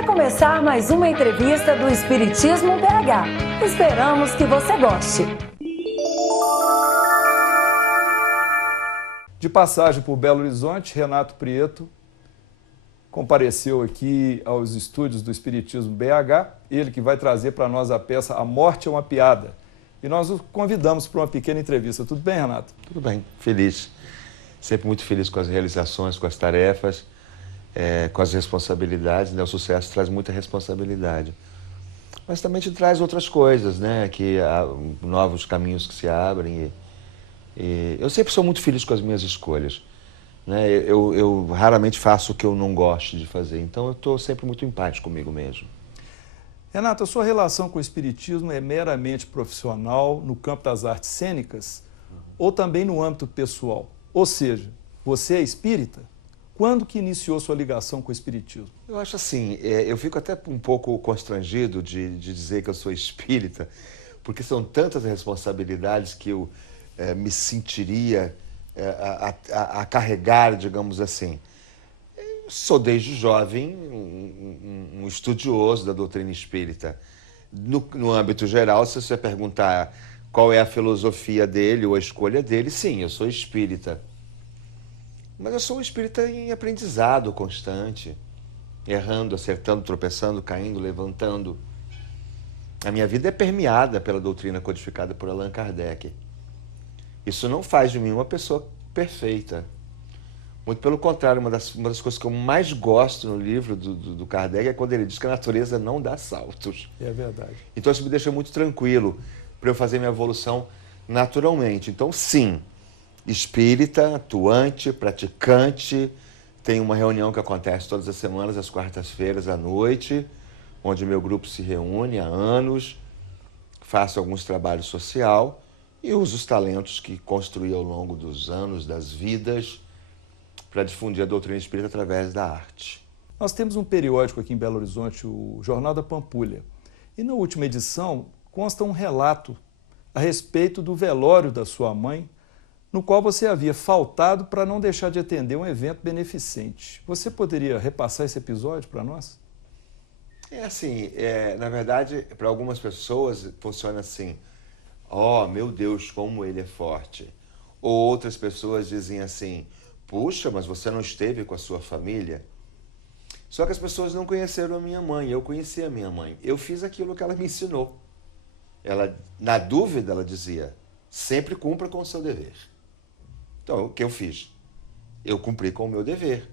Vai começar mais uma entrevista do Espiritismo BH. Esperamos que você goste. De passagem por Belo Horizonte, Renato Prieto compareceu aqui aos estúdios do Espiritismo BH, ele que vai trazer para nós a peça A Morte é uma Piada. E nós o convidamos para uma pequena entrevista. Tudo bem, Renato? Tudo bem, feliz. Sempre muito feliz com as realizações, com as tarefas, com as responsabilidades, né? O sucesso traz muita responsabilidade. Mas também te traz outras coisas, né? Que há novos caminhos que se abrem. E eu sempre sou muito feliz com as minhas escolhas, né? Eu raramente faço o que eu não gosto de fazer, então eu estou sempre muito em paz comigo mesmo. Renato, a sua relação com o Espiritismo é meramente profissional no campo das artes cênicas ou também no âmbito pessoal? Ou seja, você é espírita? Quando que iniciou sua ligação com o Espiritismo? Eu acho assim, eu fico até um pouco constrangido de dizer que eu sou espírita, porque são tantas responsabilidades que eu me sentiria a carregar, digamos assim. Eu sou desde jovem um estudioso da doutrina espírita. No âmbito geral, se você perguntar qual é a filosofia dele ou a escolha dele, sim, eu sou espírita. Mas eu sou um espírita em aprendizado constante, errando, acertando, tropeçando, caindo, levantando. A minha vida é permeada pela doutrina codificada por Allan Kardec. Isso não faz de mim uma pessoa perfeita. Muito pelo contrário, uma das coisas que eu mais gosto no livro do Kardec é quando ele diz que a natureza não dá saltos. É verdade. Então isso me deixa muito tranquilo para eu fazer minha evolução naturalmente. Então, sim, espírita, atuante, praticante. Tem uma reunião que acontece todas as semanas, às quartas-feiras à noite, onde meu grupo se reúne há anos, faço alguns trabalhos social e uso os talentos que construí ao longo dos anos, das vidas, para difundir a doutrina espírita através da arte. Nós temos um periódico aqui em Belo Horizonte, o Jornal da Pampulha, e na última edição consta um relato a respeito do velório da sua mãe, no qual você havia faltado para não deixar de atender um evento beneficente. Você poderia repassar esse episódio para nós? É assim, na verdade, para algumas pessoas funciona assim: oh, meu Deus, como ele é forte. Ou outras pessoas dizem assim: puxa, mas você não esteve com a sua família? Só que as pessoas não conheceram a minha mãe, eu conheci a minha mãe. Eu fiz aquilo que ela me ensinou. Ela, na dúvida, ela dizia: sempre cumpra com o seu dever. Então, o que eu fiz? Eu cumpri com o meu dever.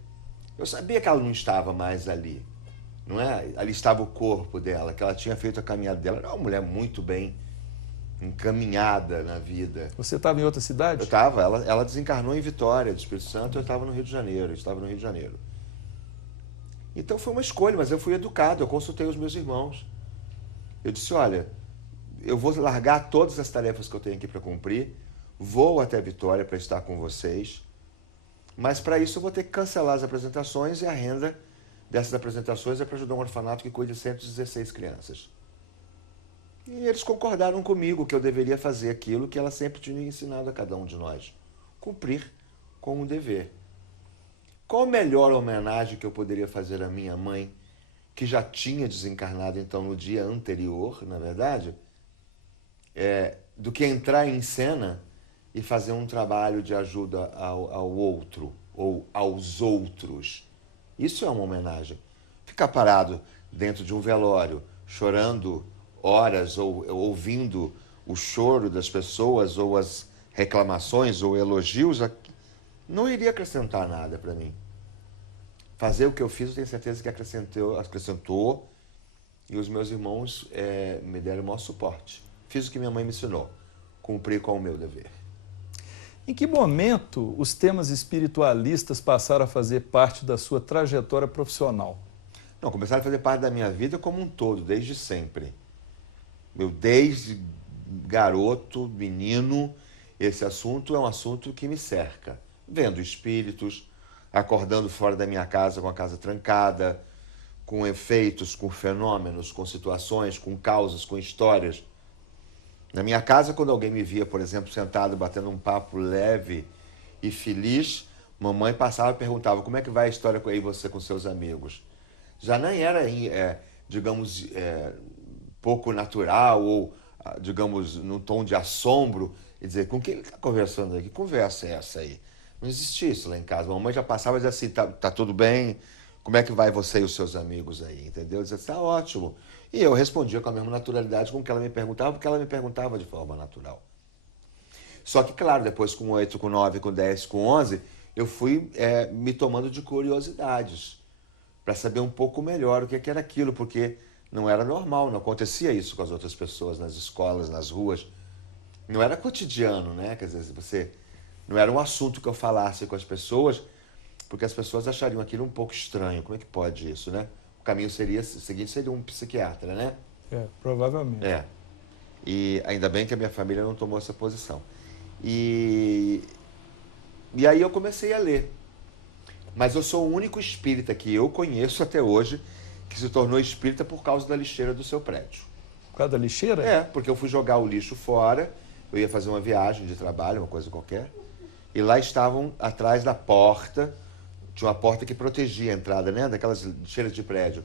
Eu sabia que ela não estava mais ali, não é? Ali estava o corpo dela, que ela tinha feito a caminhada dela. Era uma mulher muito bem encaminhada na vida. Você estava em outra cidade? Eu estava. Ela desencarnou em Vitória, do Espírito Santo, eu estava no Rio de Janeiro. Eu estava no Rio de Janeiro. Então foi uma escolha, mas eu fui educado, eu consultei os meus irmãos. Eu disse: olha, eu vou largar todas as tarefas que eu tenho aqui para cumprir, vou até Vitória para estar com vocês, mas para isso eu vou ter que cancelar as apresentações e a renda dessas apresentações é para ajudar um orfanato que cuida de 116 crianças. E eles concordaram comigo que eu deveria fazer aquilo que ela sempre tinha ensinado a cada um de nós: cumprir com o dever. Qual a melhor homenagem que eu poderia fazer à minha mãe, que já tinha desencarnado então no dia anterior, na verdade, do que entrar em cena e fazer um trabalho de ajuda ao outro ou aos outros? Isso é uma homenagem. Ficar parado dentro de um velório, chorando horas ou ouvindo o choro das pessoas ou as reclamações ou elogios, não iria acrescentar nada para mim. Fazer o que eu fiz, eu tenho certeza que acrescentou, e os meus irmãos me deram o maior suporte. Fiz o que minha mãe me ensinou, cumpri com o meu dever. Em que momento os temas espiritualistas passaram a fazer parte da sua trajetória profissional? Não, começaram a fazer parte da minha vida como um todo, desde sempre. Desde garoto, menino, esse assunto é um assunto que me cerca. Vendo espíritos, acordando fora da minha casa com a casa trancada, com efeitos, com fenômenos, com situações, com causas, com histórias. Na minha casa, quando alguém me via, por exemplo, sentado, batendo um papo leve e feliz, mamãe passava e perguntava: como é que vai a história aí você com seus amigos? já nem era, digamos, pouco natural ou, digamos, num tom de assombro e dizer, com quem ele está conversando aí? Que conversa é essa aí? Não existia isso lá em casa. A mamãe já passava e dizia assim, tá tudo bem? Como é que vai você e os seus amigos aí? Entendeu? Eu dizia, tá ótimo. E eu respondia com a mesma naturalidade com que ela me perguntava, porque ela me perguntava de forma natural. Só que, claro, depois com 8, com 9, com 10, com 11, eu fui me tomando de curiosidades para saber um pouco melhor o que era aquilo, porque não era normal, não acontecia isso com as outras pessoas nas escolas, nas ruas. Não era cotidiano, né? Quer dizer, não era um assunto que eu falasse com as pessoas, porque as pessoas achariam aquilo um pouco estranho. Como é que pode isso, né? O caminho seguinte seria um psiquiatra, né? Provavelmente. E ainda bem que a minha família não tomou essa posição. E aí eu comecei a ler. Mas eu sou o único espírita que eu conheço até hoje que se tornou espírita por causa da lixeira do seu prédio. Por causa da lixeira? Porque eu fui jogar o lixo fora, eu ia fazer uma viagem de trabalho, uma coisa qualquer, e lá estavam atrás da porta, tinha uma porta que protegia a entrada, né, daquelas lixeiras de prédio.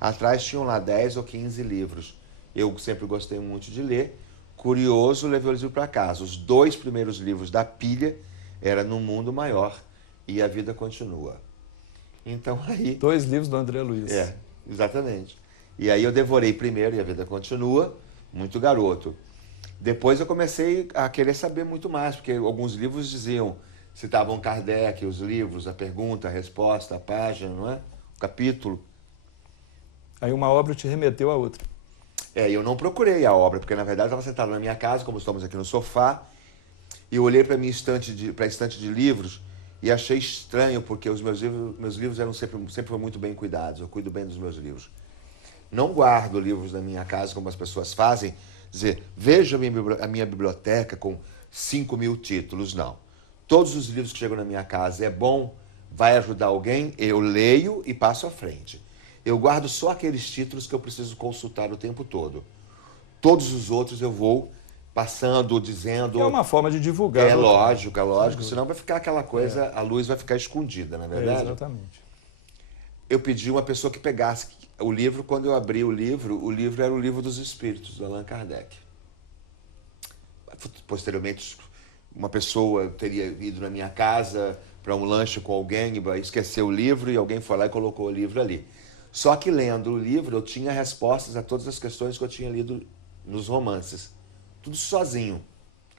Atrás tinham lá 10 ou 15 livros. Eu sempre gostei muito de ler. Curioso, levei o livro para casa. Os 2 primeiros livros da pilha era No Mundo Maior e A Vida Continua. Então aí... 2 livros do André Luiz. Exatamente. E aí eu devorei primeiro E A Vida Continua, muito garoto. Depois eu comecei a querer saber muito mais, porque alguns livros diziam, citavam Kardec, os livros, a pergunta, a resposta, a página, não é? O capítulo. Aí uma obra te remeteu a outra. Eu não procurei a obra, porque na verdade eu estava sentado na minha casa, como estamos aqui no sofá, e eu olhei para a estante de livros e achei estranho, porque os meus livros eram sempre foram muito bem cuidados, eu cuido bem dos meus livros. Não guardo livros na minha casa como as pessoas fazem, dizer, veja a minha biblioteca com 5.000 títulos, não. Todos os livros que chegam na minha casa é bom, vai ajudar alguém, eu leio e passo à frente. Eu guardo só aqueles títulos que eu preciso consultar o tempo todo. Todos os outros eu vou passando, dizendo... É uma forma de divulgar. É lógico, senão vai ficar aquela coisa, a luz vai ficar escondida, não é verdade? Exatamente. Eu pedi uma pessoa que pegasse o livro, quando eu abri o livro era o Livro dos Espíritos, do Allan Kardec. Posteriormente, uma pessoa teria ido na minha casa para um lanche com alguém, esqueceu o livro e alguém foi lá e colocou o livro ali. Só que lendo o livro eu tinha respostas a todas as questões que eu tinha lido nos romances. Tudo sozinho.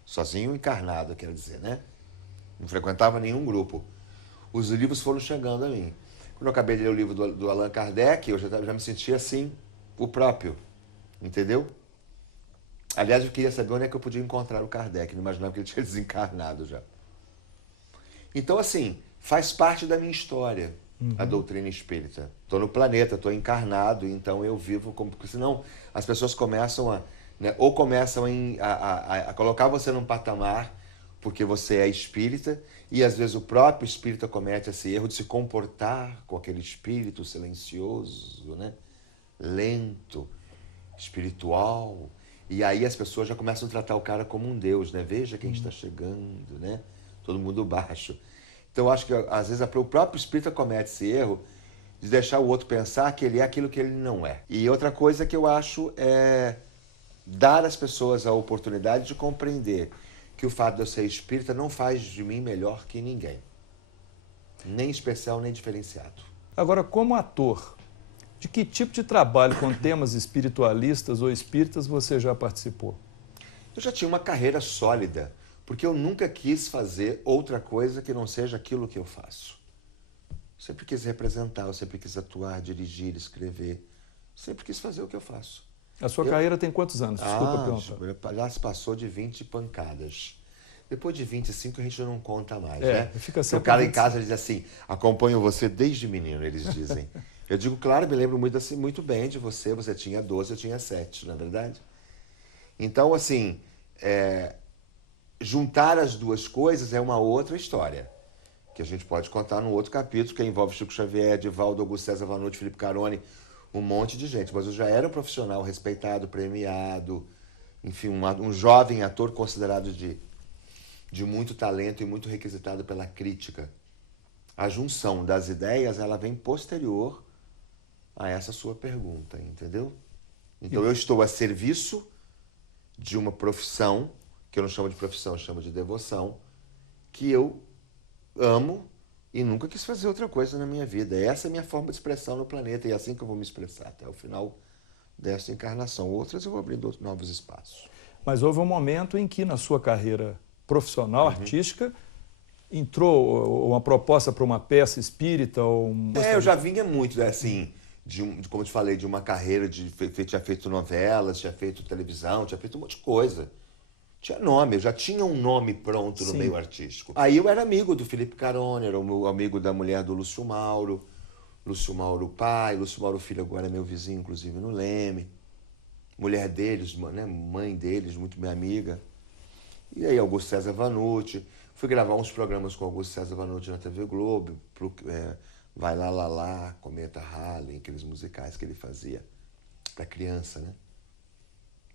Sozinho encarnado, quero dizer, né? Não frequentava nenhum grupo. Os livros foram chegando a mim. Quando eu acabei de ler o livro do Allan Kardec, eu já me sentia assim, o próprio. Entendeu? Aliás, eu queria saber onde é que eu podia encontrar o Kardec. Não imaginava que ele tinha desencarnado já. Então, assim, faz parte da minha história. A doutrina espírita. Estou no planeta, estou encarnado, então eu vivo como... Porque senão as pessoas começam a... Né, ou começam a colocar você num patamar porque você é espírita, e às vezes o próprio espírita comete esse erro de se comportar com aquele espírito silencioso, né, lento, espiritual, e aí as pessoas já começam a tratar o cara como um deus, né? Veja quem está chegando, né? Todo mundo baixo. Então, eu acho que, às vezes, o próprio espírita comete esse erro de deixar o outro pensar que ele é aquilo que ele não é. E outra coisa que eu acho é dar às pessoas a oportunidade de compreender que o fato de eu ser espírita não faz de mim melhor que ninguém. Nem especial, nem diferenciado. Agora, como ator, de que tipo de trabalho com temas espiritualistas ou espíritas você já participou? Eu já tinha uma carreira sólida, porque eu nunca quis fazer outra coisa que não seja aquilo que eu faço. Sempre quis representar, eu sempre quis atuar, dirigir, escrever. Sempre quis fazer o que eu faço. A sua carreira tem quantos anos? Desculpa perguntar. Já se passou de 20 pancadas. Depois de 25 a gente não conta mais, né? Fica sempre o cara em casa diz assim, acompanho você desde menino, eles dizem. Eu digo, claro, me lembro muito bem de você. Você tinha 12, eu tinha 7, não é verdade? Então, assim, juntar as duas coisas é uma outra história, que a gente pode contar num outro capítulo, que envolve Chico Xavier, Divaldo, Augusto César Vanucci, Felipe Caroni, um monte de gente. Mas eu já era um profissional respeitado, premiado, enfim, um jovem ator considerado de muito talento e muito requisitado pela crítica. A junção das ideias, ela vem posterior a essa sua pergunta, entendeu? Então eu estou a serviço de uma profissão, que eu não chamo de profissão, eu chamo de devoção, que eu amo e nunca quis fazer outra coisa na minha vida. Essa é a minha forma de expressão no planeta e é assim que eu vou me expressar até o final dessa encarnação. Outras eu vou abrindo novos espaços. Mas houve um momento em que, na sua carreira profissional, artística, entrou uma proposta para uma peça espírita? Eu já vinha muito, né, assim, como eu te falei, de uma carreira, tinha feito novelas, tinha feito televisão, tinha feito um monte de coisa. Tinha nome, eu já tinha um nome pronto no meio artístico. Aí eu era amigo do Felipe Carone, era o meu amigo da mulher do Lúcio Mauro pai, Lúcio Mauro filho agora é meu vizinho, inclusive, no Leme. Mulher deles, né, mãe deles, muito minha amiga. E aí Augusto César Vanucci. Fui gravar uns programas com Augusto César Vanucci na TV Globo, Vai Lá Lá Lá, Cometa Halley, aqueles musicais que ele fazia para criança, né?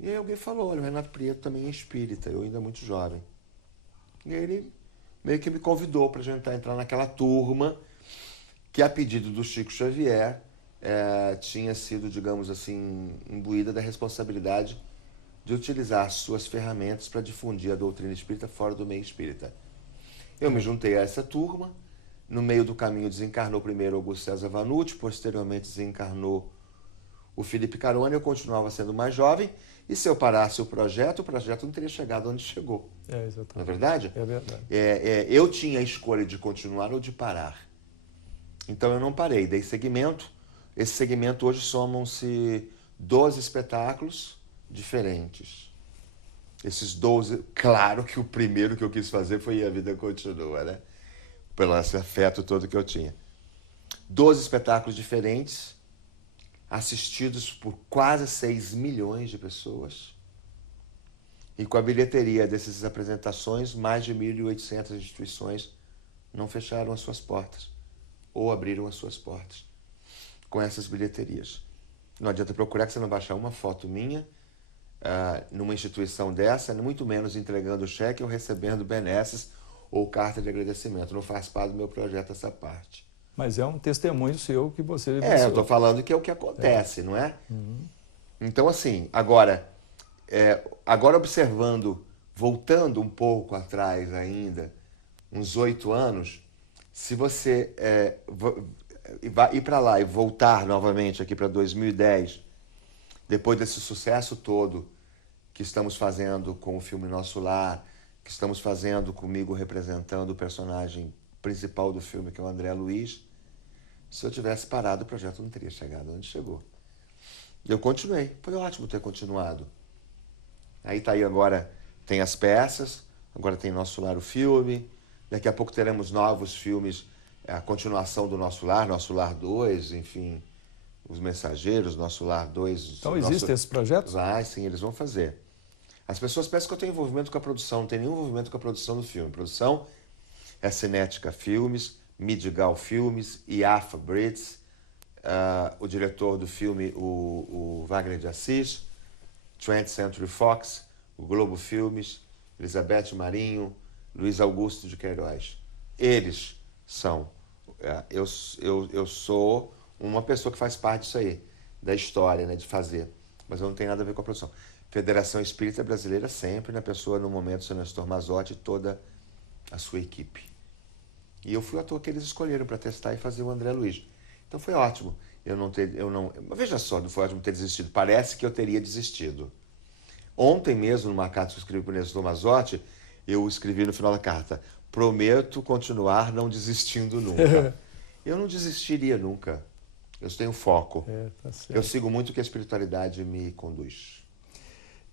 E aí alguém falou, olha, o Renato Prieto também é espírita, eu ainda muito jovem. E aí ele meio que me convidou para entrar naquela turma que, a pedido do Chico Xavier, tinha sido, digamos assim, imbuída da responsabilidade de utilizar suas ferramentas para difundir a doutrina espírita fora do meio espírita. Eu me juntei a essa turma, no meio do caminho desencarnou primeiro Augusto César Vanucci, posteriormente desencarnou o Felipe Carone, eu continuava sendo mais jovem, e se eu parasse o projeto não teria chegado onde chegou. Exatamente. Não é verdade? É verdade. Eu tinha a escolha de continuar ou de parar. Então eu não parei, dei seguimento. Esse segmento hoje somam-se 12 espetáculos diferentes. Esses 12, claro que o primeiro que eu quis fazer foi A Vida Continua, né? Pelo esse afeto todo que eu tinha. 12 espetáculos diferentes, assistidos por quase 6 milhões de pessoas. E com a bilheteria dessas apresentações, mais de 1.800 instituições não fecharam as suas portas ou abriram as suas portas com essas bilheterias. Não adianta procurar que você não vai achar uma foto minha numa instituição dessa, muito menos entregando cheque ou recebendo benesses ou carta de agradecimento. Não faz parte do meu projeto essa parte. Mas é um testemunho seu que você eu vivenciou. estou falando que é o que acontece, não é? Então, assim, agora observando, voltando um pouco atrás ainda, uns 8 anos, se você ir para lá e voltar novamente aqui para 2010, depois desse sucesso todo que estamos fazendo com o filme Nosso Lar, que estamos fazendo comigo representando o personagem principal do filme, que é o André Luiz, se eu tivesse parado, o projeto não teria chegado onde chegou. Eu continuei. Foi ótimo ter continuado. Aí tá aí agora, tem as peças, agora tem Nosso Lar, o filme. Daqui a pouco teremos novos filmes, a continuação do Nosso Lar 2, enfim, Os Mensageiros, Nosso Lar 2. Então existem esses projetos? Sim, eles vão fazer. As pessoas pensam que eu tenho envolvimento com a produção, não tem nenhum envolvimento com a produção do filme. A produção é Cinética Filmes, Midigal Filmes, IAFA Brits, o diretor do filme, o Wagner de Assis, 20th Century Fox, o Globo Filmes, Elizabeth Marinho, Luiz Augusto de Queiroz. Eles são... Eu sou uma pessoa que faz parte disso aí, da história, né, de fazer, mas eu não tenho nada a ver com a produção. Federação Espírita Brasileira sempre, na pessoa, no momento, o Sr. Nestor Mazotti e toda a sua equipe. E eu fui o ator que eles escolheram para testar e fazer o André Luiz. Então foi ótimo. Veja só, não foi ótimo ter desistido. Parece que eu teria desistido. Ontem mesmo, numa carta que eu escrevi para o Nestor Mazotti, eu escrevi no final da carta: prometo continuar não desistindo nunca. Eu não desistiria nunca. Eu tenho foco. Tá certo. Eu sigo muito o que a espiritualidade me conduz.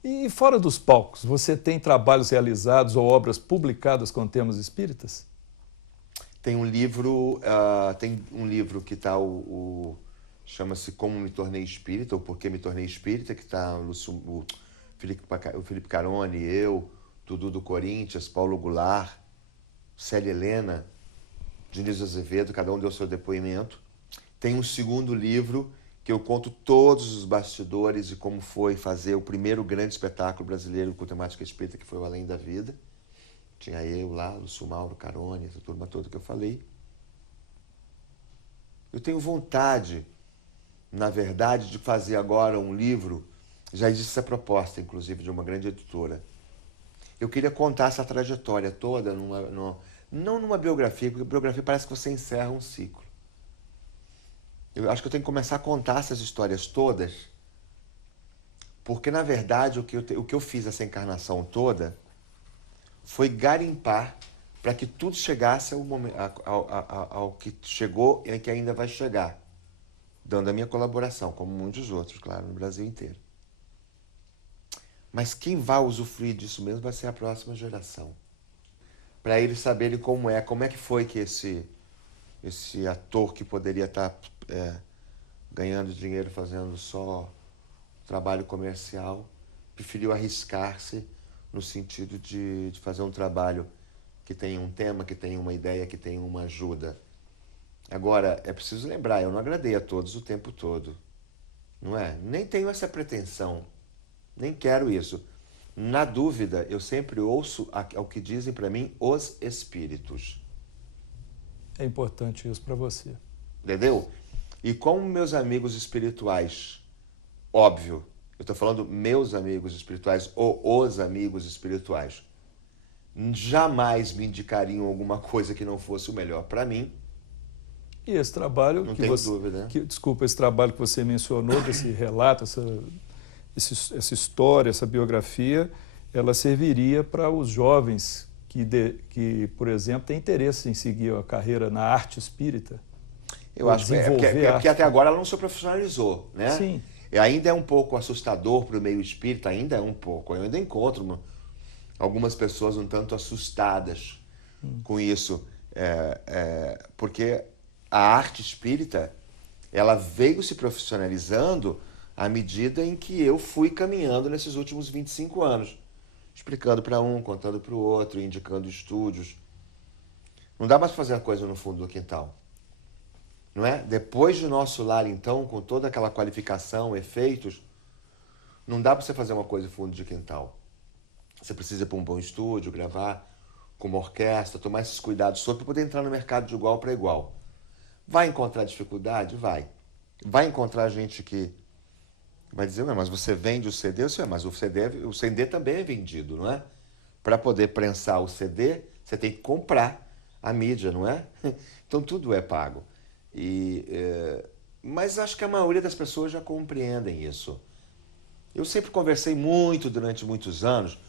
E fora dos palcos, você tem trabalhos realizados ou obras publicadas com temas espíritas? Tem um livro, que está chama-se Como Me Tornei Espírita, ou Por que Me Tornei Espírita, que está o Felipe Carone, eu, Dudu do Corinthians, Paulo Goulart, Célia Helena, Diniz Azevedo, cada um deu seu depoimento. Tem um segundo livro que eu conto todos os bastidores e como foi fazer o primeiro grande espetáculo brasileiro com temática espírita, que foi o Além da Vida. Tinha eu lá, Lúcio Mauro, Carone, essa turma toda que eu falei. Eu tenho vontade na verdade, de fazer agora um livro, já existe essa proposta, inclusive, de uma grande editora. Eu queria contar essa trajetória toda, não numa biografia, porque biografia parece que você encerra um ciclo. Eu acho que eu tenho que começar a contar essas histórias todas, porque, na verdade, o que eu fiz essa encarnação toda foi garimpar para que tudo chegasse ao que chegou e que ainda vai chegar, dando a minha colaboração, como muitos outros, claro, no Brasil inteiro. Mas quem vai usufruir disso mesmo vai ser a próxima geração. Para eles saberem como é que foi que esse ator que poderia estar ganhando dinheiro fazendo só trabalho comercial, preferiu arriscar-se no sentido de fazer um trabalho que tem um tema, que tem uma ideia, que tem uma ajuda. Agora, é preciso lembrar, eu não agradei a todos o tempo todo, não é? Nem tenho essa pretensão, nem quero isso. Na dúvida, eu sempre ouço ao que dizem para mim os espíritos. É importante isso para você. Entendeu? E como meus amigos espirituais, óbvio, eu estou falando meus amigos espirituais ou os amigos espirituais, jamais me indicariam alguma coisa que não fosse o melhor para mim. E esse trabalho não que tenho você, dúvida. desculpa, esse trabalho que você mencionou, desse relato, essa história, essa biografia, ela serviria para os jovens que, por exemplo, têm interesse em seguir a carreira na arte espírita. Eu acho que porque até agora ela não se profissionalizou, né? Sim. E ainda é um pouco assustador para o meio espírita, ainda é um pouco. Eu ainda encontro algumas pessoas um tanto assustadas com isso, porque a arte espírita, ela veio se profissionalizando à medida em que eu fui caminhando nesses últimos 25 anos, explicando para um, contando para o outro, indicando estúdios. Não dá mais para fazer a coisa no fundo do quintal, não é? Depois do nosso lar, então, com toda aquela qualificação, efeitos, não dá para você fazer uma coisa no fundo de quintal. Você precisa ir para um bom estúdio, gravar com uma orquestra, tomar esses cuidados todos para poder entrar no mercado de igual para igual. Vai encontrar dificuldade? Vai. Vai encontrar gente que vai dizer, mas você vende o CD? Mas o CD também é vendido, não é? Para poder prensar o CD, você tem que comprar a mídia, não é? Então tudo é pago. Mas acho que a maioria das pessoas já compreendem isso. Eu sempre conversei muito, durante muitos anos,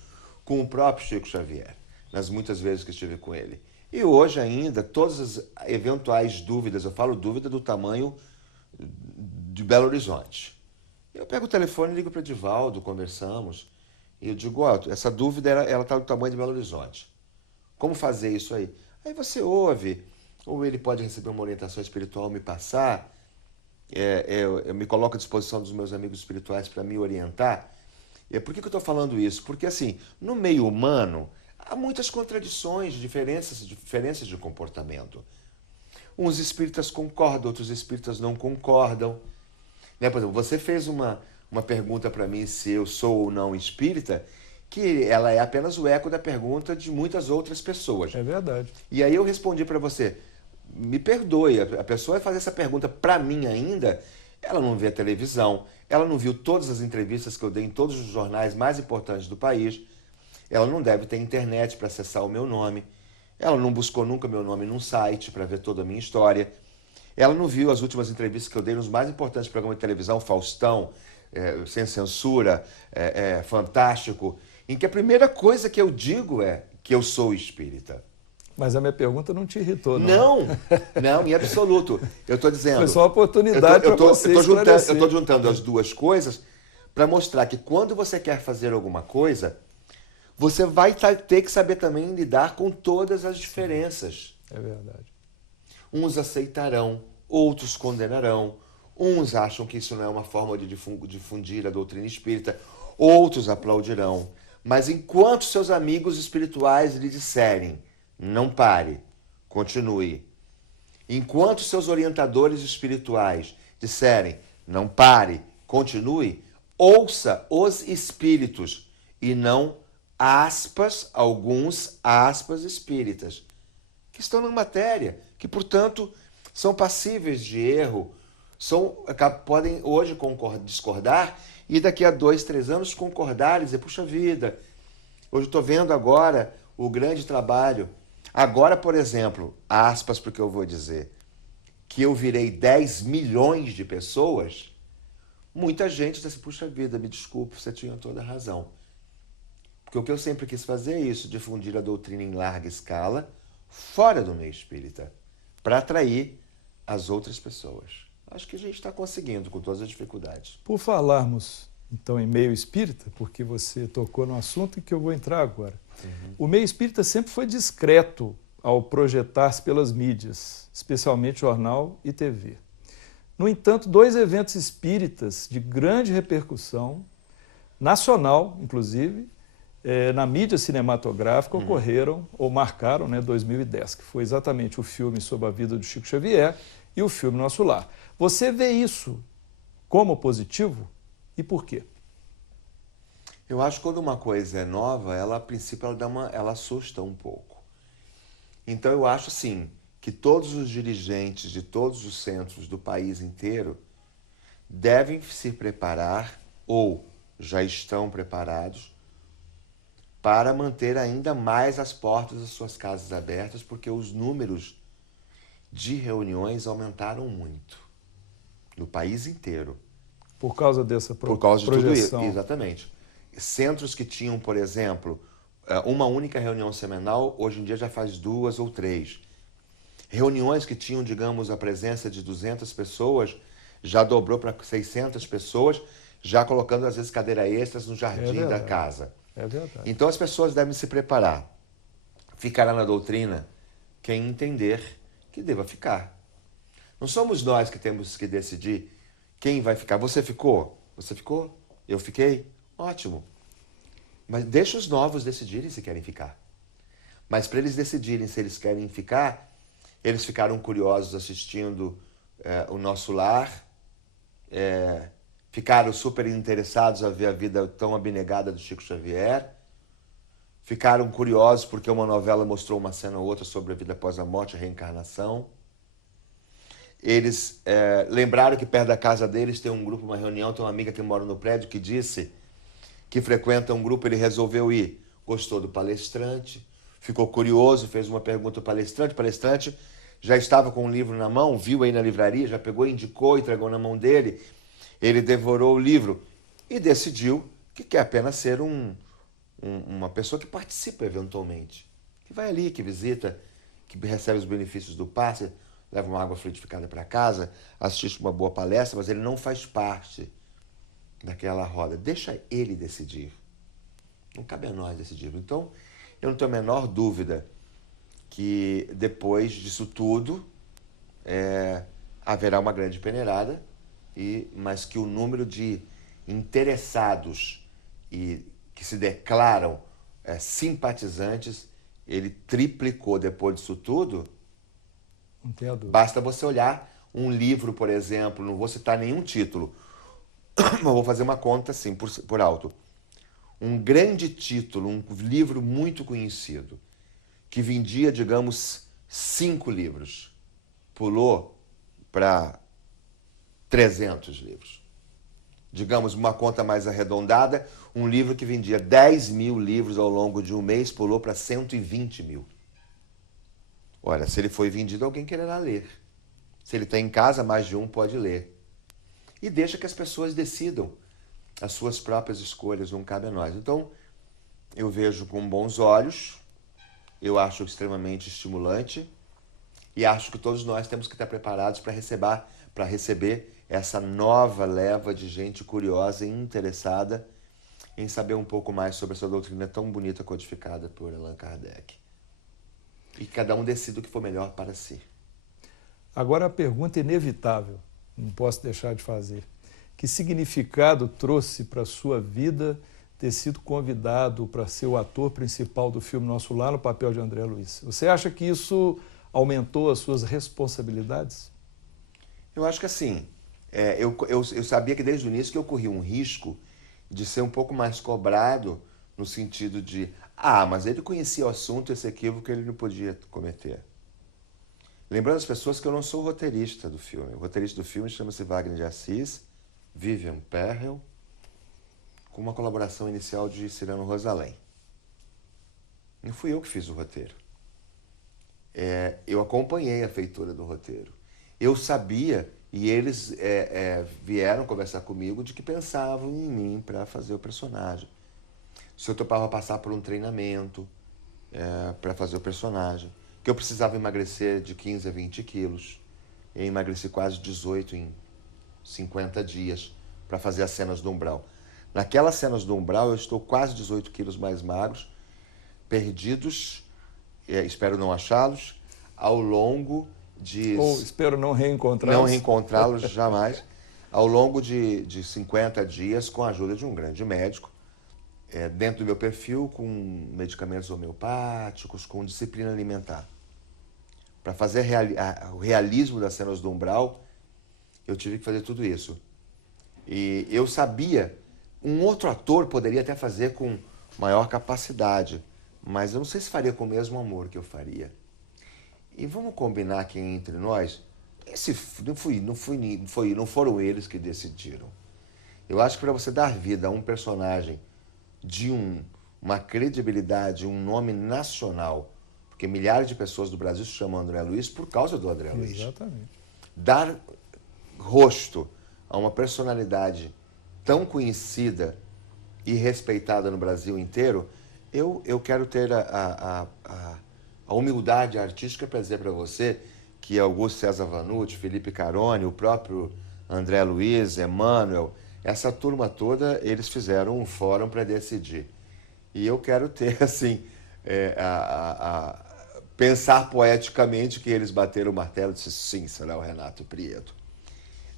com o próprio Chico Xavier, nas muitas vezes que estive com ele. E hoje ainda, todas as eventuais dúvidas, eu falo dúvida do tamanho de Belo Horizonte. Eu pego o telefone, ligo para o Edivaldo, conversamos, e eu digo, essa dúvida ela está do tamanho de Belo Horizonte. Como fazer isso aí? Aí você ouve, ou ele pode receber uma orientação espiritual, me passar, eu me coloco à disposição dos meus amigos espirituais para me orientar. Por que eu estou falando isso? Porque, assim, no meio humano, há muitas contradições, diferenças de comportamento. Uns espíritas concordam, outros espíritas não concordam. Né? Por exemplo, você fez uma pergunta para mim se eu sou ou não espírita, que ela é apenas o eco da pergunta de muitas outras pessoas. É verdade. E aí eu respondi para você, me perdoe, a pessoa vai fazer essa pergunta para mim ainda, ela não vê a televisão, ela não viu todas as entrevistas que eu dei em todos os jornais mais importantes do país, ela não deve ter internet para acessar o meu nome, ela não buscou nunca meu nome num site para ver toda a minha história, ela não viu as últimas entrevistas que eu dei nos mais importantes programas de televisão, Faustão, Sem Censura, Fantástico, em que a primeira coisa que eu digo é que eu sou espírita. Mas a minha pergunta não te irritou, não? Não, em absoluto. Eu estou dizendo... Foi só uma oportunidade para você esclarecer. Eu estou juntando as duas coisas para mostrar que quando você quer fazer alguma coisa, você vai ter que saber também lidar com todas as diferenças. É verdade. Uns aceitarão, outros condenarão. Uns acham que isso não é uma forma de difundir a doutrina espírita, outros aplaudirão. Mas enquanto seus amigos espirituais lhe disserem, não pare, continue. Enquanto seus orientadores espirituais disserem, não pare, continue, ouça os espíritos e não alguns espíritas, que estão na matéria, que, portanto, são passíveis de erro, podem hoje discordar e daqui a 2, 3 anos concordar e dizer, puxa vida, hoje eu estou vendo agora o grande trabalho. Agora, por exemplo, aspas para o que eu vou dizer, que eu virei 10 milhões de pessoas, muita gente diz assim, puxa vida, me desculpe, você tinha toda a razão. Porque o que eu sempre quis fazer é isso, difundir a doutrina em larga escala, fora do meio espírita, para atrair as outras pessoas. Acho que a gente está conseguindo, com todas as dificuldades. Por falarmos, então, em meio espírita, porque você tocou no assunto em que eu vou entrar agora. O meio espírita sempre foi discreto ao projetar-se pelas mídias, especialmente jornal e TV. No entanto, 2 eventos espíritas de grande repercussão, nacional, inclusive, na mídia cinematográfica, ocorreram ou marcaram 2010, que foi exatamente o filme sobre a vida do Chico Xavier e o filme Nosso Lar. Você vê isso como positivo e por quê? Eu acho que quando uma coisa é nova, ela, a princípio, ela assusta um pouco. Então eu acho, assim, que todos os dirigentes de todos os centros do país inteiro devem se preparar, ou já estão preparados, para manter ainda mais as portas das suas casas abertas, porque os números de reuniões aumentaram muito no país inteiro. Por causa dessa Por causa de tudo isso, projeção. exatamente. Centros que tinham, por exemplo, uma única reunião semanal, hoje em dia já faz 2 ou 3. Reuniões que tinham, digamos, a presença de 200 pessoas, já dobrou para 600 pessoas, já colocando, às vezes, cadeira extras no jardim da casa. É verdade. Então as pessoas devem se preparar. Ficará na doutrina quem entender que deva ficar. Não somos nós que temos que decidir quem vai ficar. Você ficou? Você ficou? Eu fiquei? Ótimo. Mas deixa os novos decidirem se querem ficar. Mas para eles decidirem se eles querem ficar, eles ficaram curiosos assistindo o Nosso Lar, ficaram super interessados a ver a vida tão abnegada do Chico Xavier, ficaram curiosos porque uma novela mostrou uma cena ou outra sobre a vida após a morte, a reencarnação. Eles lembraram que perto da casa deles tem um grupo, uma reunião, tem uma amiga que mora no prédio que disse que frequenta um grupo, ele resolveu ir. Gostou do palestrante, ficou curioso, fez uma pergunta ao palestrante. O palestrante já estava com um livro na mão, viu aí na livraria, já pegou, indicou, entregou na mão dele. Ele devorou o livro e decidiu que quer apenas ser uma pessoa que participa eventualmente. Que vai ali, que visita, que recebe os benefícios do passe, leva uma água fluidificada para casa, assiste uma boa palestra, mas ele não faz parte daquela roda. Deixa ele decidir. Não cabe a nós decidir. Então, eu não tenho a menor dúvida que depois disso tudo haverá uma grande peneirada, mas que o número de interessados e que se declaram simpatizantes, ele triplicou depois disso tudo. Não tenho a dúvida. Basta você olhar um livro, por exemplo, não vou citar nenhum título, mas vou fazer uma conta assim, por alto. Um grande título, um livro muito conhecido, que vendia, digamos, 5 livros, pulou para 300 livros. Digamos, uma conta mais arredondada, um livro que vendia 10 mil livros ao longo de um mês, pulou para 120 mil. Olha, se ele foi vendido, alguém quererá ler. Se ele está em casa, mais de um pode ler. E deixa que as pessoas decidam as suas próprias escolhas, não cabe a nós. Então, eu vejo com bons olhos, eu acho extremamente estimulante e acho que todos nós temos que estar preparados para receber essa nova leva de gente curiosa e interessada em saber um pouco mais sobre essa doutrina tão bonita codificada por Allan Kardec. E cada um decida o que for melhor para si. Agora a pergunta inevitável, não posso deixar de fazer. Que significado trouxe para a sua vida ter sido convidado para ser o ator principal do filme Nosso Lar no papel de André Luiz? Você acha que isso aumentou as suas responsabilidades? Eu acho que assim, eu sabia que desde o início que eu corria um risco de ser um pouco mais cobrado no sentido de, mas ele conhecia o assunto, esse equívoco ele não podia cometer. Lembrando as pessoas que eu não sou o roteirista do filme. O roteirista do filme chama-se Wagner de Assis, Vivian Perrell, com uma colaboração inicial de Cyrano Rosalém. Não fui eu que fiz o roteiro. Eu acompanhei a feitura do roteiro. Eu sabia, e eles vieram conversar comigo de que pensavam em mim para fazer o personagem. Se eu topava passar por um treinamento para fazer o personagem, que eu precisava emagrecer de 15 a 20 quilos. Eu emagreci quase 18 em 50 dias para fazer as cenas do umbral. Naquelas cenas do umbral eu estou quase 18 quilos mais magros, perdidos, espero não achá-los, ao longo de... Ou espero não reencontrá-los. Não reencontrá-los jamais, ao longo de 50 dias, com a ajuda de um grande médico, dentro do meu perfil, com medicamentos homeopáticos, com disciplina alimentar. Para fazer o realismo das cenas do umbral, eu tive que fazer tudo isso. E eu sabia, um outro ator poderia até fazer com maior capacidade, mas eu não sei se faria com o mesmo amor que eu faria. E vamos combinar aqui entre nós, não foram eles que decidiram. Eu acho que para você dar vida a um personagem de uma credibilidade, um nome nacional, porque milhares de pessoas do Brasil se chamam André Luiz por causa do André Luiz. Exatamente. Dar rosto a uma personalidade tão conhecida e respeitada no Brasil inteiro, eu quero ter a humildade artística para dizer para você que Augusto César Vanucci, Felipe Caroni, o próprio André Luiz, Emmanuel, essa turma toda, eles fizeram um fórum para decidir. E eu quero ter, assim, pensar poeticamente que eles bateram o martelo e disse, sim, será o Renato Prieto.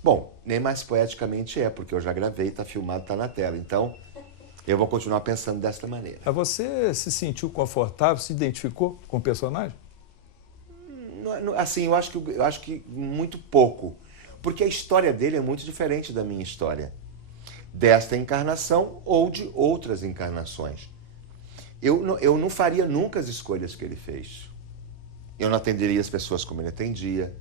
Bom, nem mais poeticamente porque eu já gravei, está filmado, está na tela. Então, eu vou continuar pensando desta maneira. Você se sentiu confortável, se identificou com o personagem? Assim, eu acho que muito pouco. Porque a história dele é muito diferente da minha história. Desta encarnação ou de outras encarnações. Eu não faria nunca as escolhas que ele fez. Eu não atenderia as pessoas como ele atendia.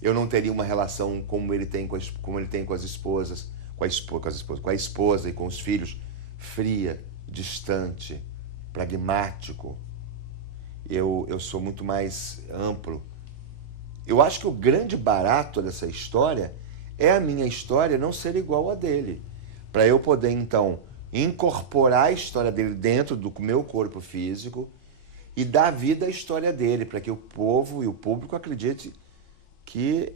Eu não teria uma relação como ele tem com as esposas, com a esposa e com os filhos, fria, distante, pragmático. Eu sou muito mais amplo. Eu acho que o grande barato dessa história é a minha história não ser igual a dele. Para eu poder, então, incorporar a história dele dentro do meu corpo físico e dar vida à história dele, para que o povo e o público acredite que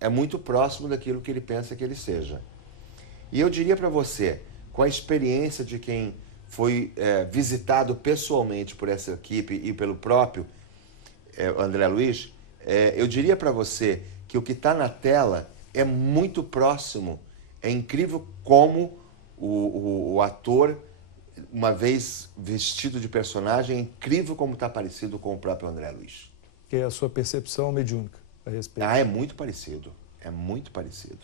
é muito próximo daquilo que ele pensa que ele seja. E eu diria para você, com a experiência de quem foi visitado pessoalmente por essa equipe e pelo próprio André Luiz, eu diria para você que o que está na tela é muito próximo. É incrível como o ator, uma vez vestido de personagem, é incrível como está parecido com o próprio André Luiz. Que é a sua percepção mediúnica a respeito. É muito parecido. É muito parecido.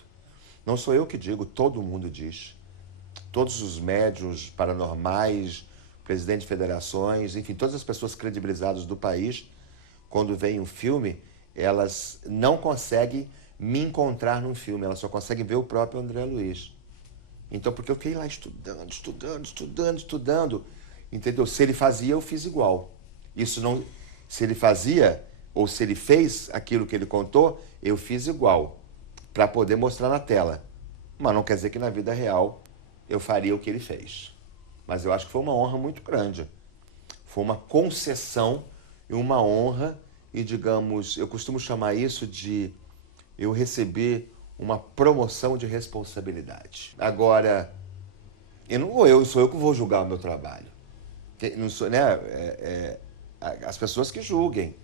Não sou eu que digo, todo mundo diz. Todos os médiuns paranormais, presidentes de federações, enfim, todas as pessoas credibilizadas do país, quando veem um filme, elas não conseguem me encontrar num filme, elas só conseguem ver o próprio André Luiz. Então, porque eu fiquei lá estudando, entendeu? Se ele fazia, eu fiz igual. Isso não... Se ele fazia, ou se ele fez aquilo que ele contou, eu fiz igual, para poder mostrar na tela. Mas não quer dizer que na vida real eu faria o que ele fez. Mas eu acho que foi uma honra muito grande. Foi uma concessão e uma honra, e digamos, eu costumo chamar isso de eu receber uma promoção de responsabilidade. Agora, sou eu que vou julgar o meu trabalho. Não sou, né? As pessoas que julguem.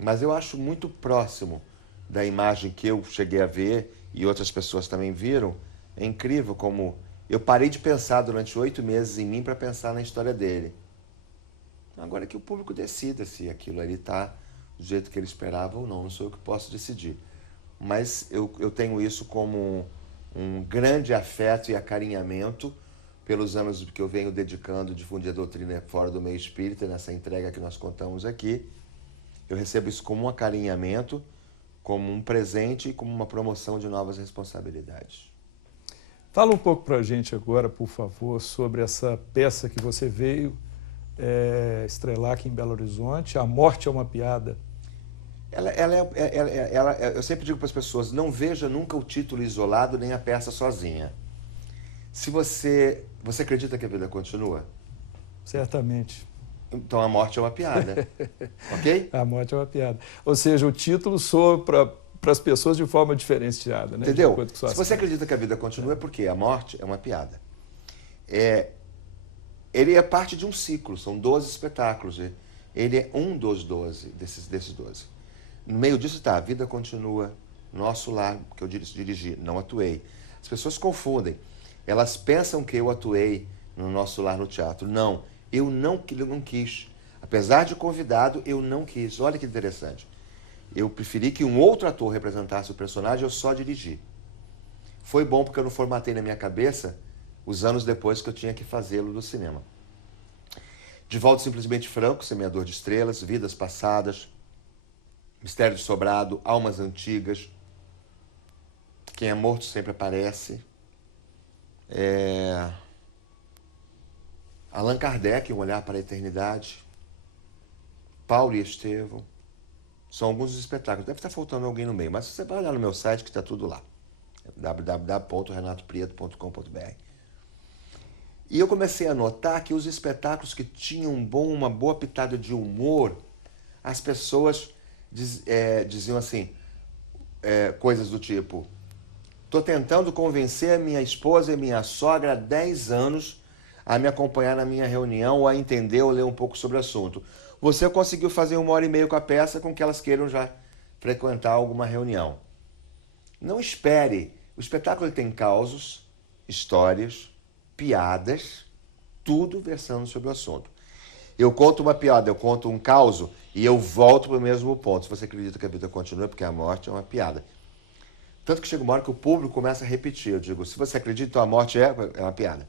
Mas eu acho muito próximo da imagem que eu cheguei a ver e outras pessoas também viram. É incrível como eu parei de pensar durante 8 meses em mim para pensar na história dele. Agora que o público decida se aquilo ali está do jeito que ele esperava ou não. Não sou eu que posso decidir. Mas eu tenho isso como um grande afeto e acarinhamento pelos anos que eu venho dedicando, difundir a doutrina fora do meio espírita, nessa entrega que nós contamos aqui. Eu recebo isso como um acarinhamento, como um presente e como uma promoção de novas responsabilidades. Fala um pouco para a gente agora, por favor, sobre essa peça que você veio estrelar aqui em Belo Horizonte, A Morte é uma Piada. Eu sempre digo para as pessoas, não veja nunca o título isolado nem a peça sozinha. Se você acredita que a vida continua? Certamente. Então a morte é uma piada, ok? A morte é uma piada. Ou seja, o título soa para as pessoas de forma diferenciada, né? Entendeu? Se você acredita que a vida continua é porque a morte é uma piada. Ele é parte de um ciclo, são 12 espetáculos. Ele é um dos 12, desses 12. No meio disso está, a vida continua, Nosso Lar, que eu dirigi, não atuei. As pessoas confundem. Elas pensam que eu atuei no Nosso Lar no teatro. Não, eu não quis. Apesar de convidado, eu não quis. Olha que interessante. Eu preferi que um outro ator representasse o personagem, eu só dirigi. Foi bom porque eu não formatei na minha cabeça os anos depois que eu tinha que fazê-lo no cinema. Divaldo Simplesmente Franco, Semeador de Estrelas, Vidas Passadas, Mistério de Sobrado, Almas Antigas, Quem é Morto Sempre Aparece, Allan Kardec, Um Olhar para a Eternidade, Paulo e Estevão. São alguns dos espetáculos. Deve estar faltando alguém no meio, mas você vai olhar no meu site que está tudo lá. www.renatoprieto.com.br. E eu comecei a notar que os espetáculos que tinham uma boa pitada de humor, as pessoas diziam assim, coisas do tipo: estou tentando convencer a minha esposa e minha sogra há 10 anos a me acompanhar na minha reunião, ou a entender ou ler um pouco sobre o assunto. Você conseguiu fazer 1h30 com a peça com que elas queiram já frequentar alguma reunião. Não espere. O espetáculo tem causos, histórias, piadas, tudo versando sobre o assunto. Eu conto uma piada, eu conto um causo e eu volto para o mesmo ponto. Se você acredita que a vida continua, porque a morte é uma piada. Tanto que chega uma hora que o público começa a repetir. Eu digo, se você acredita, então a morte é uma piada.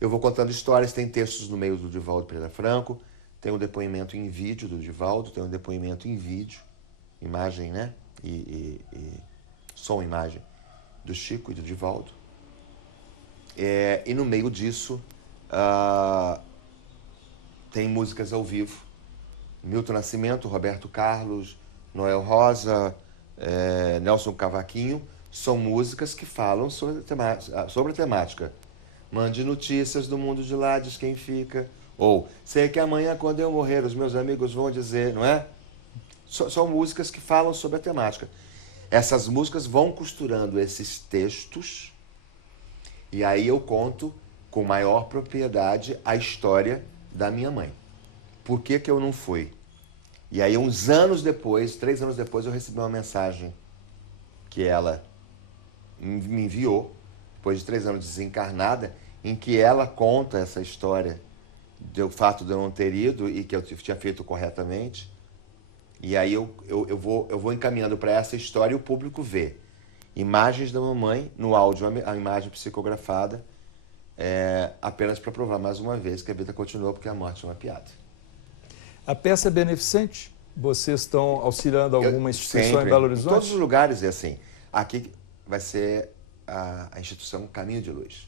Eu vou contando histórias, tem textos no meio do Divaldo Pereira Franco, tem um depoimento em vídeo do Divaldo, tem um depoimento em vídeo, imagem, né? E som e imagem do Chico e do Divaldo. E no meio disso, tem músicas ao vivo. Milton Nascimento, Roberto Carlos, Noel Rosa, Nelson Cavaquinho, são músicas que falam sobre a temática. Mande notícias do mundo de lá, diz quem fica. Ou, sei que amanhã, quando eu morrer, os meus amigos vão dizer, não é? São músicas que falam sobre a temática. Essas músicas vão costurando esses textos e aí eu conto com maior propriedade a história da minha mãe. Por que que eu não fui? E aí, uns anos depois, 3 anos depois, eu recebi uma mensagem que ela me enviou, depois de 3 anos desencarnada, em que ela conta essa história do fato de eu não ter ido e que eu tinha feito corretamente. E aí eu vou encaminhando para essa história e o público vê imagens da mamãe, no áudio a imagem psicografada, apenas para provar mais uma vez que a vida continua porque a morte é uma piada. A peça é beneficente? Vocês estão auxiliando alguma instituição em Belo Horizonte? Em todos os lugares é assim. Aqui vai ser a instituição Caminho de Luz.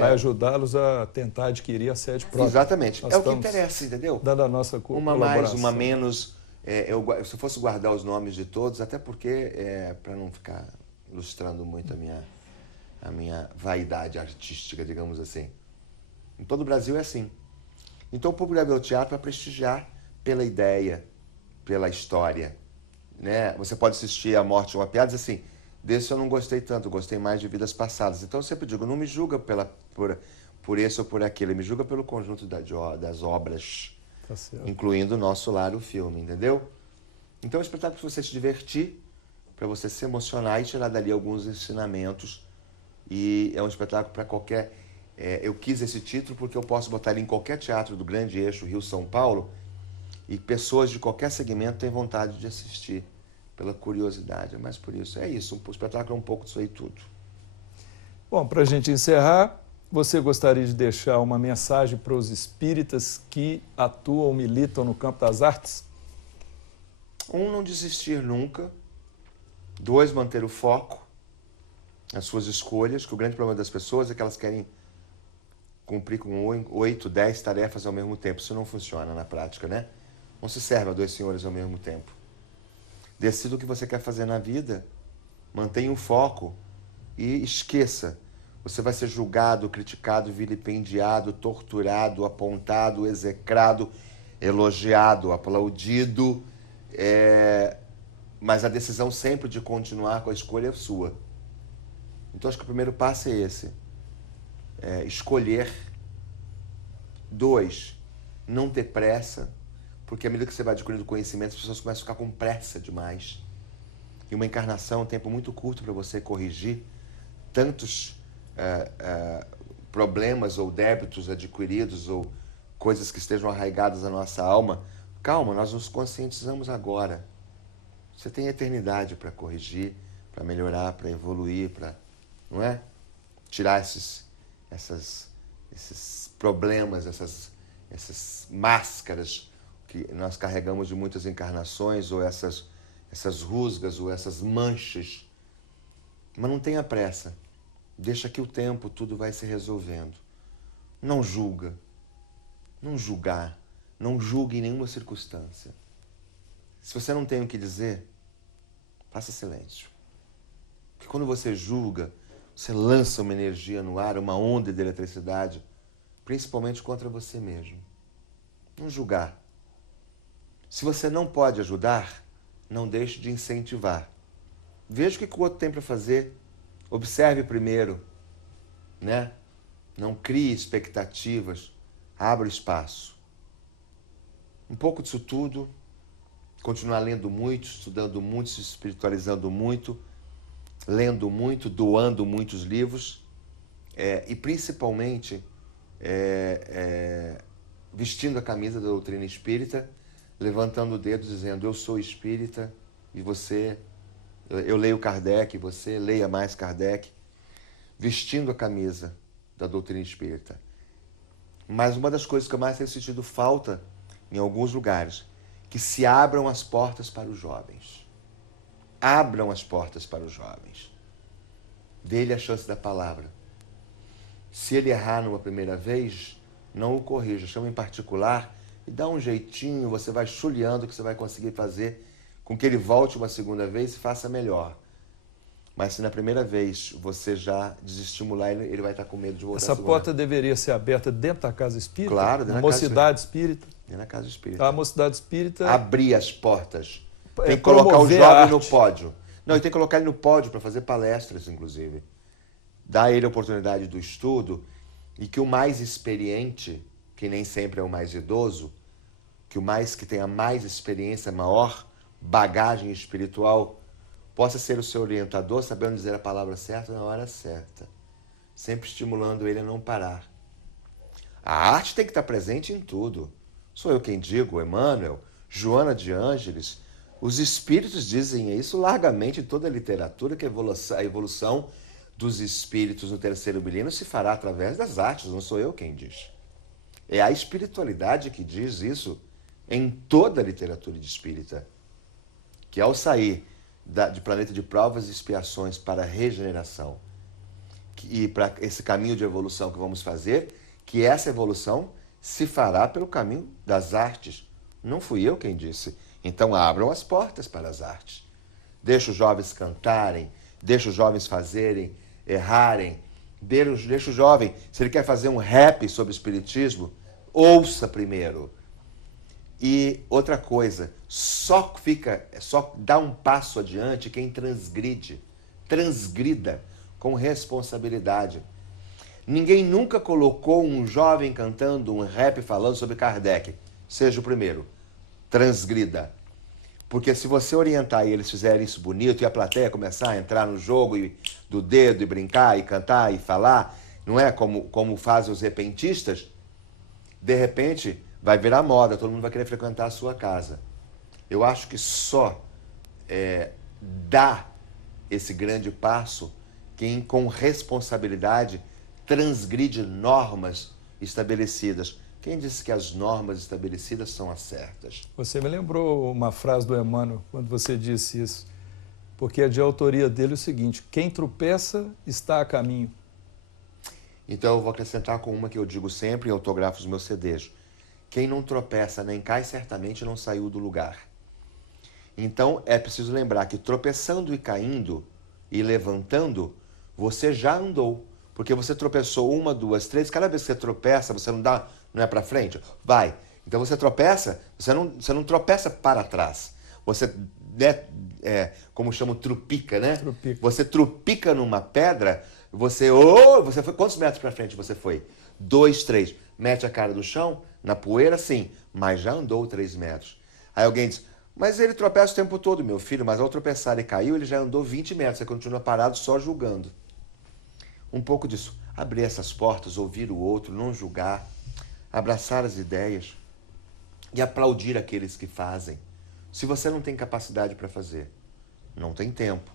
Vai ajudá-los a tentar adquirir a sede própria. Exatamente. É o que interessa, entendeu? Dando a nossa uma mais, uma menos. Se eu fosse guardar os nomes de todos, até porque, para não ficar ilustrando muito a minha vaidade artística, digamos assim. Em todo o Brasil é assim. Então o público vai ver o teatro para prestigiar pela ideia, pela história. Né? Você pode assistir A Morte é uma Piada e dizer assim, desse eu não gostei tanto, gostei mais de Vidas Passadas. Então eu sempre digo, não me julga por esse ou por aquele, me julga pelo conjunto das obras, tá certo, incluindo o Nosso Lar, o filme, entendeu? Então é um espetáculo para você se divertir, para você se emocionar e tirar dali alguns ensinamentos. E é um espetáculo para qualquer... eu quis esse título porque eu posso botar ele em qualquer teatro do grande eixo Rio-São Paulo e pessoas de qualquer segmento têm vontade de assistir, pela curiosidade, mas por isso. É isso, o espetáculo é um pouco disso aí tudo. Bom, para a gente encerrar, você gostaria de deixar uma mensagem para os espíritas que atuam, militam no campo das artes? Um, não desistir nunca. 2, manter o foco nas suas escolhas, que o grande problema das pessoas é que elas querem cumprir com 8, 10 tarefas ao mesmo tempo. Isso não funciona na prática, né? Não se serve a 2 senhores ao mesmo tempo. Decida o que você quer fazer na vida, mantenha o foco e esqueça. Você vai ser julgado, criticado, vilipendiado, torturado, apontado, execrado, elogiado, aplaudido, mas a decisão sempre de continuar com a escolha é sua. Então, acho que o primeiro passo é esse. Escolher. 2, não ter pressa, porque à medida que você vai adquirindo conhecimento, as pessoas começam a ficar com pressa demais. E uma encarnação é um tempo muito curto para você corrigir tantos problemas ou débitos adquiridos ou coisas que estejam arraigadas na nossa alma. Calma, nós nos conscientizamos agora. Você tem eternidade para corrigir, para melhorar, para evoluir, para, não é? Tirar esses problemas, essas máscaras que nós carregamos de muitas encarnações, ou essas rusgas, ou essas manchas. Mas não tenha pressa. Deixa que o tempo tudo vai se resolvendo. Não julga. Não julgar. Não julgue em nenhuma circunstância. Se você não tem o que dizer, faça silêncio. Porque quando você julga, você lança uma energia no ar, uma onda de eletricidade, principalmente contra você mesmo. Não julgar. Se você não pode ajudar, não deixe de incentivar. Veja o que o outro tem para fazer. Observe primeiro, né? Não crie expectativas. Abra espaço. Um pouco disso tudo. Continuar lendo muito, estudando muito, se espiritualizando muito, lendo muito, doando muitos livros e principalmente vestindo a camisa da doutrina espírita, levantando o dedo dizendo: eu sou espírita e você, eu leio Kardec, você leia mais Kardec, vestindo a camisa da doutrina espírita. Mas uma das coisas que eu mais tenho sentido falta em alguns lugares, que se abram as portas para os jovens. Abram as portas para os jovens. Dê-lhe a chance da palavra. Se ele errar numa primeira vez, não o corrija. Chama em particular e dá um jeitinho, você vai chuleando o que você vai conseguir fazer com que ele volte uma segunda vez e faça melhor. Mas se na primeira vez você já desestimular, ele vai estar com medo de voltar. Essa porta deveria ser aberta dentro da casa espírita? Claro, dentro da mocidade espírita. Dentro da casa espírita. A mocidade espírita... Abrir as portas. Tem que colocar o jovem no pódio. Não, e tem que colocar ele no pódio para fazer palestras, inclusive. Dar a ele a oportunidade do estudo e que o mais experiente, que nem sempre é o mais idoso, que tenha mais experiência, maior bagagem espiritual, possa ser o seu orientador, sabendo dizer a palavra certa na hora certa, sempre estimulando ele a não parar. A arte tem que estar presente em tudo. Sou eu quem digo, Emmanuel, Joana de Ângeles, os espíritos dizem isso largamente em toda a literatura, que a evolução dos espíritos no terceiro milênio se fará através das artes, não sou eu quem diz. É a espiritualidade que diz isso em toda a literatura espírita, que ao sair de planeta de provas e expiações para a regeneração e para esse caminho de evolução que vamos fazer, que essa evolução se fará pelo caminho das artes. Não fui eu quem disse. Então abram as portas para as artes. Deixa os jovens cantarem, deixa os jovens fazerem, errarem. Deixa o jovem, se ele quer fazer um rap sobre espiritismo, ouça primeiro. E outra coisa, só dá um passo adiante quem transgride. Transgrida com responsabilidade. Ninguém nunca colocou um jovem cantando um rap falando sobre Kardec. Seja o primeiro. Transgrida. Porque se você orientar e eles fizerem isso bonito e a plateia começar a entrar no jogo do dedo e brincar e cantar e falar, não é como fazem os repentistas, de repente vai virar moda, todo mundo vai querer frequentar a sua casa. Eu acho que só dá esse grande passo quem com responsabilidade transgride normas estabelecidas. Quem disse que as normas estabelecidas são as certas? Você me lembrou uma frase do Emmanuel, quando você disse isso, porque é de autoria dele o seguinte: quem tropeça está a caminho. Então eu vou acrescentar com uma que eu digo sempre e autografo os meus CDs. Quem não tropeça nem cai, certamente não saiu do lugar. Então é preciso lembrar que tropeçando e caindo e levantando, você já andou. Porque você tropeçou 1, 2, 3, cada vez que você tropeça, você não é para frente? Vai. Então você tropeça, você não tropeça para trás. Você, como chama, trupica, né? Trupica. Você trupica numa pedra, você foi quantos metros para frente você foi? 2, 3. Mete a cara no chão, na poeira, sim, mas já andou 3 metros. Aí alguém diz, mas ele tropeça o tempo todo, meu filho, mas ao tropeçar e caiu, ele já andou 20 metros, você continua parado só julgando. Um pouco disso, abrir essas portas, ouvir o outro, não julgar, abraçar as ideias e aplaudir aqueles que fazem. Se você não tem capacidade para fazer, não tem tempo,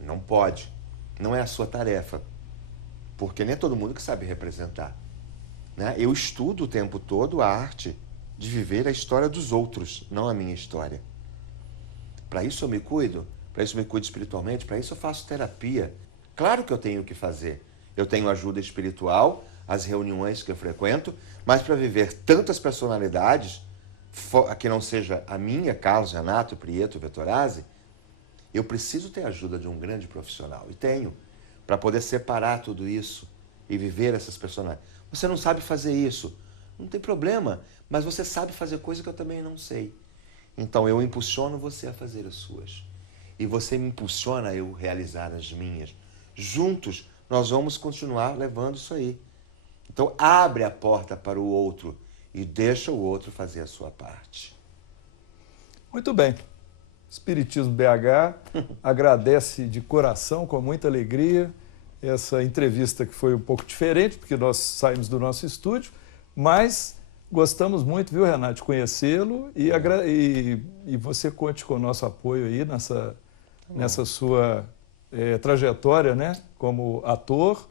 não pode, não é a sua tarefa, porque nem é todo mundo que sabe representar. Né? Eu estudo o tempo todo a arte de viver a história dos outros, não a minha história. Para isso eu me cuido, para isso eu me cuido espiritualmente, para isso eu faço terapia. Claro que eu tenho o que fazer. Eu tenho ajuda espiritual, as reuniões que eu frequento, mas para viver tantas personalidades, que não seja a minha, Carlos, Renato, Prieto, Vettorazzi, eu preciso ter a ajuda de um grande profissional. E tenho, para poder separar tudo isso e viver essas personalidades. Você não sabe fazer isso, não tem problema, mas você sabe fazer coisa que eu também não sei. Então eu impulsiono você a fazer as suas. E você me impulsiona a eu realizar as minhas. Juntos, nós vamos continuar levando isso aí. Então, abre a porta para o outro e deixa o outro fazer a sua parte. Muito bem. Espiritismo BH agradece de coração, com muita alegria, essa entrevista que foi um pouco diferente, porque nós saímos do nosso estúdio, mas gostamos muito, viu, Renato, de conhecê-lo e você conte com o nosso apoio aí nessa sua trajetória, né, como ator,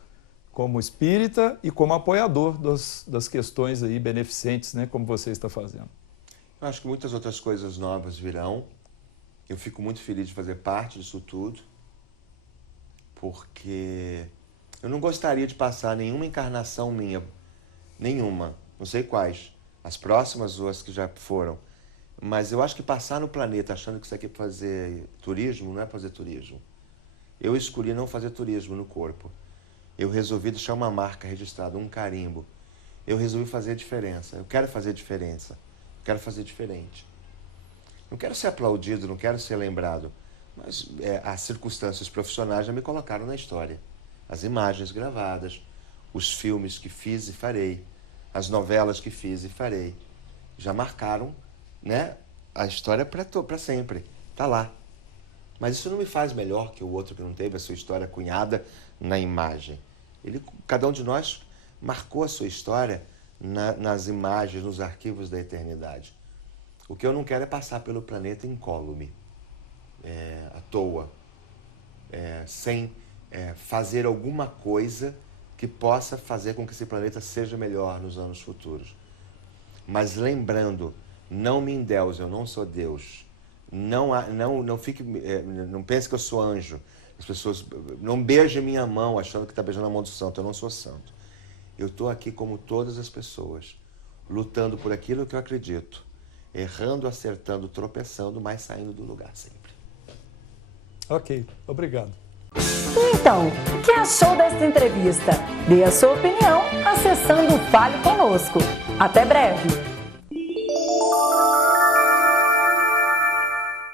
como espírita e como apoiador das questões aí beneficentes, né, como você está fazendo. Eu acho que muitas outras coisas novas virão. Eu fico muito feliz de fazer parte disso tudo, porque eu não gostaria de passar nenhuma encarnação minha, nenhuma, não sei quais, as próximas ou as que já foram, mas eu acho que passar no planeta achando que isso aqui é fazer turismo, não é fazer turismo. Eu escolhi não fazer turismo no corpo. Eu resolvi deixar uma marca registrada, um carimbo. Eu resolvi fazer a diferença. Eu quero fazer diferença. Eu quero fazer diferente. Não quero ser aplaudido, não quero ser lembrado, mas as circunstâncias profissionais já me colocaram na história. As imagens gravadas, os filmes que fiz e farei, as novelas que fiz e farei, já marcaram, né, a história para sempre. Está lá. Mas isso não me faz melhor que o outro que não teve a sua história cunhada na imagem. Cada um de nós marcou a sua história nas imagens, nos arquivos da eternidade. O que eu não quero é passar pelo planeta incólume, à toa, sem fazer alguma coisa que possa fazer com que esse planeta seja melhor nos anos futuros. Mas lembrando, não me endeuse, eu não sou Deus. Não pense que eu sou anjo. As pessoas não beijem minha mão achando que está beijando a mão do santo. Eu não sou santo. Eu estou aqui como todas as pessoas, lutando por aquilo que eu acredito, errando, acertando, tropeçando, mas saindo do lugar sempre. Ok, obrigado. Então, o que achou desta entrevista? Dê a sua opinião acessando o Fale Conosco. Até breve!